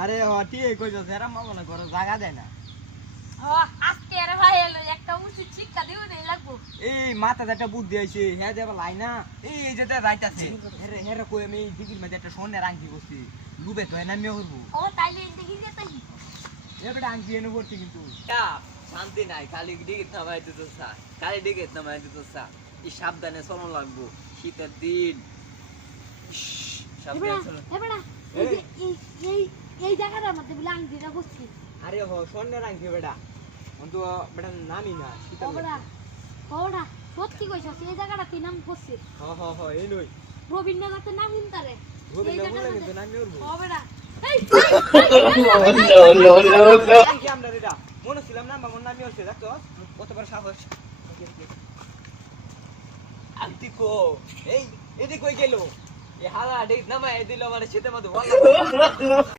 আরে হটি এই কইছো সেরা মামলা করে জায়গা দেয় না আজকে আরে ভাই এলো একটা উচিত শিক্ষা দিও দেই লাগবো এই মাথা একটা বুদ্ধি আইছে হ্যাঁ দেবা লাই না এই যেটা যাইতাছে হেরে হেরে কই আমি দিকির মধ্যে একটা সোনের আংটি করছি লুবে তো এনা মিয়া করবো ও তাইলে দেখি যে তাই এবারে আংটি এনে করছি কিন্তু শান্তি নাই খালি ডিগিট নামাই দিত সা খালি ডিগিট নামাই দিত সা ই সাবধানে চলন লাগবো শীতের দিন সাবধানে চলন এবারে এই যে এই জায়গাটার মধ্যে বলে আংটিটা বসছি আরে হ সোনের আংটি বেটা অন্ত বেটা নামি না শীতল ওরা ওরা সত্যি কইছস এই জায়গাটা তুই নাম বসছিস হ হ হ এই নই রবীন্দ্রনাথের নাম শুনতারে রবীন্দ্রনাথ বলে কিন্তু নামি উঠবো ওরা এই আংটি আমরা রেডা মনে ছিলাম না আমার নামি হচ্ছে দেখছো কতবার সাহস আন্টি কো এই এদিকে কই গেল এই হালা ডিগিট নামাই দিল মানে শীতের মধ্যে